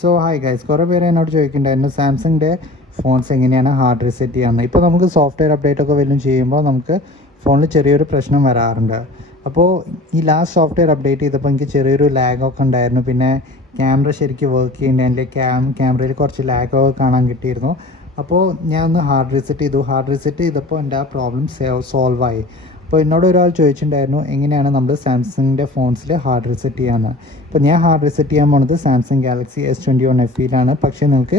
So hi guys, കുറേ പേര് എന്നോട് ചോദിക്കുന്നുണ്ടായിരുന്നു സാംസങ്ങിൻ്റെ ഫോൺസ് എങ്ങനെയാണ് ഹാർഡ് റീസെറ്റ് ചെയ്യാമെന്ന്. ഇപ്പോൾ നമുക്ക് സോഫ്റ്റ്വെയർ അപ്ഡേറ്റ് ഒക്കെ വല്ലതും ചെയ്യുമ്പോൾ നമുക്ക് ഫോണിൽ ചെറിയൊരു പ്രശ്നം വരാറുണ്ട്. അപ്പോൾ ഈ ലാസ്റ്റ് സോഫ്റ്റ്വെയർ അപ്ഡേറ്റ് ചെയ്തപ്പോൾ എനിക്ക് ചെറിയൊരു ലാഗൊക്കെ ഉണ്ടായിരുന്നു. പിന്നെ ക്യാമറ ശരിക്കും വർക്ക് ചെയ്യേണ്ടതിൻ്റെ ക്യാമറയിൽ കുറച്ച് ലാഗൊക്കെ കാണാൻ കിട്ടിയിരുന്നു. അപ്പോൾ ഞാൻ ഒന്ന് ഹാർഡ് റീസെറ്റ് ചെയ്തു. ഹാർഡ് റീസെറ്റ് ചെയ്തപ്പോൾ എൻ്റെ ആ പ്രോബ്ലം സോൾവ് ആയി. അപ്പോൾ എന്നോട് ഒരാൾ ചോദിച്ചിട്ടുണ്ടായിരുന്നു എങ്ങനെയാണ് നമ്മൾ സാംസങ്ങിൻ്റെ ഫോൺസിൽ ഹാർഡ് റീസെറ്റ് ചെയ്യാമെന്ന്. ഇപ്പോൾ ഞാൻ ഹാർഡ് റീസെറ്റ് ചെയ്യാൻ പോകുന്നത് സാംസങ് ഗാലക്സി S21 FEയിലാണ്. പക്ഷേ നിങ്ങൾക്ക്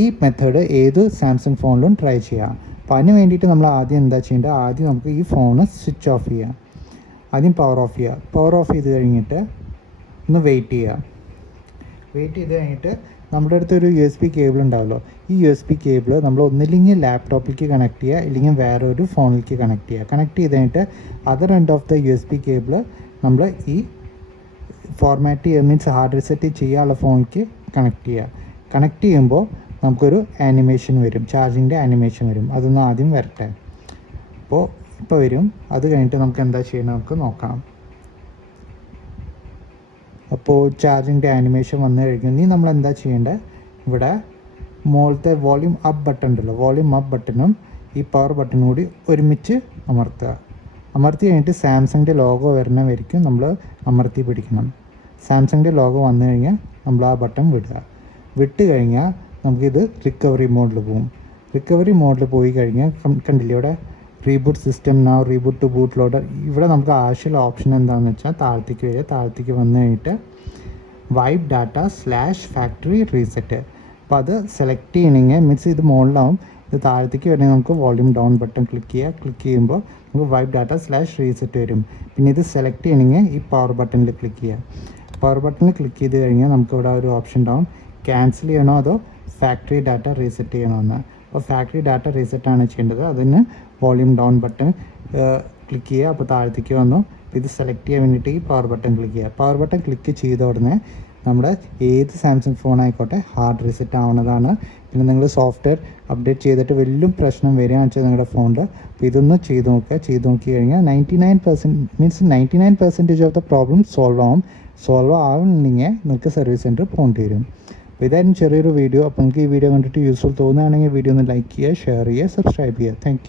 ഈ മെത്തേഡ് ഏത് സാംസങ് ഫോണിലും ട്രൈ ചെയ്യാം. അപ്പോൾ അതിന് വേണ്ടിയിട്ട് നമ്മൾ ആദ്യം എന്താ ചെയ്യേണ്ടത്, ആദ്യം നമുക്ക് ഈ ഫോണ് സ്വിച്ച് ഓഫ് ചെയ്യാം. ആദ്യം പവർ ഓഫ് ചെയ്യുക. പവർ ഓഫ് ചെയ്ത് കഴിഞ്ഞിട്ട് ഒന്ന് വെയിറ്റ് ചെയ്യുക. വെയിറ്റ് ചെയ്ത് കഴിഞ്ഞിട്ട് നമ്മുടെ അടുത്തൊരു USB കേബിൾ ഉണ്ടാവുമല്ലോ, ഈ USB കേബിൾ നമ്മൾ ഒന്നില്ലെങ്കിൽ ലാപ്ടോപ്പിലേക്ക് കണക്ട് ചെയ്യുക, ഇല്ലെങ്കിൽ വേറെ ഒരു ഫോണിലേക്ക് കണക്ട് ചെയ്യുക. കണക്ട് ചെയ്ത് കഴിഞ്ഞിട്ട് other end of the USB cable നമ്മൾ ഈ ഫോർമാറ്റ് ചെയ്യുക, മീൻസ് ഹാർഡ് റീസെറ്റ് ചെയ്യാനുള്ള ഫോണിലേക്ക് കണക്ട് ചെയ്യുക. കണക്ട് ചെയ്യുമ്പോൾ നമുക്കൊരു ആനിമേഷൻ വരും, ചാർജിങ്ങിൻ്റെ ആനിമേഷൻ വരും. അതൊന്ന് ആദ്യം വരട്ടെ. ഇപ്പോൾ വരും. അത് കഴിഞ്ഞിട്ട് നമുക്ക് എന്താ ചെയ്യണം നമുക്ക് നോക്കാം. അപ്പോൾ ചാർജിൻ്റെ ആനിമേഷൻ വന്നു കഴിഞ്ഞാൽ നമ്മൾ എന്താ ചെയ്യേണ്ടത്, ഇവിടെ മുകളിലത്തെ വോളിയം അപ്പ് ബട്ടൺ ഉണ്ടല്ലോ, വോളിയം അപ്പ് ബട്ടണും ഈ പവർ ബട്ടണും കൂടി ഒരുമിച്ച് അമർത്തുക. അമർത്തി കഴിഞ്ഞിട്ട് സാംസങ്ങിൻ്റെ ലോഗോ വരുന്ന വരയ്ക്കും നമ്മൾ അമർത്തി പിടിക്കണം. സാംസങ്ങിൻ്റെ ലോഗോ വന്നു കഴിഞ്ഞാൽ നമ്മൾ ആ ബട്ടൺ വിടുക. വിട്ട് കഴിഞ്ഞാൽ നമുക്കിത് റിക്കവറി മോഡിൽ പോകും. റിക്കവറി മോഡിൽ പോയി കഴിഞ്ഞാൽ കണ്ടില്ലേ ഇവിടെ reboot system now, reboot to boot loader. ഇവിടെ നമുക്ക് ആവശ്യമുള്ള ഓപ്ഷൻ എന്താണെന്ന് വെച്ചാൽ താഴത്തേക്ക് വരിക. താഴത്തേക്ക് വന്നു കഴിഞ്ഞിട്ട് വൈപ്പ് ഡാറ്റ /ഫാക്ടറി റീസെറ്റ്. അപ്പോൾ അത് സെലക്ട് ചെയ്യണമെങ്കിൽ മീൻസ് ഇത് മുകളിലാവും. ഇത് താഴത്തേക്ക് വരണമെങ്കിൽ നമുക്ക് വോളിയം ഡൗൺ ബട്ടൺ ക്ലിക്ക് ചെയ്യുക. ക്ലിക്ക് ചെയ്യുമ്പോൾ നമുക്ക് വൈപ്പ് ഡാറ്റ /റീസെറ്റ് വരും. പിന്നെ ഇത് സെലക്ട് ചെയ്യണമെങ്കിൽ ഈ പവർ ബട്ടണിൽ ക്ലിക്ക് ചെയ്യുക. പവർ ബട്ടണിൽ ക്ലിക്ക് ചെയ്ത് കഴിഞ്ഞാൽ നമുക്ക് ഇവിടെ ഒരു ഓപ്ഷൻ ഉണ്ടാവും, ക്യാൻസൽ ചെയ്യണോ അതോ ഫാക്ടറി ഡാറ്റ റീസെറ്റ് ചെയ്യണമെന്ന്. അപ്പോൾ ഫാക്ടറി ഡാറ്റ റീസെറ്റാണ് ചെയ്യേണ്ടത്. അതിന് വോളിയം ഡൗൺ ബട്ടൺ ക്ലിക്ക് ചെയ്യുക. അപ്പോൾ താഴത്തേക്ക് വന്നു. ഇത് സെലക്ട് ചെയ്യാൻ വേണ്ടിയിട്ട് ഈ പവർ ബട്ടൺ ക്ലിക്ക് ചെയ്യുക. പവർ ബട്ടൺ ക്ലിക്ക് ചെയ്ത ഉടനെ നമ്മുടെ ഏത് സാംസങ് ഫോൺ ആയിക്കോട്ടെ ഹാർഡ് റീസെറ്റ് ആവുന്നതാണ്. പിന്നെ നിങ്ങൾ സോഫ്റ്റ്വെയർ അപ്ഡേറ്റ് ചെയ്തിട്ട് വലിയ പ്രശ്നം വരികയാണെന്ന് വെച്ചാൽ നിങ്ങളുടെ ഫോണിൽ, അപ്പോൾ ഇതൊന്ന് ചെയ്ത് നോക്കുക. ചെയ്ത് നോക്കി കഴിഞ്ഞാൽ 99% ഓഫ് ദ പ്രോബ്ലം സോൾവ് ആവുന്നുണ്ടെങ്കിൽ നിങ്ങൾക്ക് സർവീസ് സെൻറ്റർ പോകേണ്ടി വരും. അപ്പോൾ ഇതായിരുന്നു ചെറിയൊരു വീഡിയോ. അപ്പോൾ നിങ്ങൾക്ക് ഈ വീഡിയോ കണ്ടിട്ട് യൂസ്ഫുൾ തോന്നുകയാണെങ്കിൽ വീഡിയോ ഒന്ന് ലൈക്ക് ചെയ്യുക, ഷെയർ ചെയ്യുക, സബ്സ്ക്രൈബ് ചെയ്യുക. താങ്ക്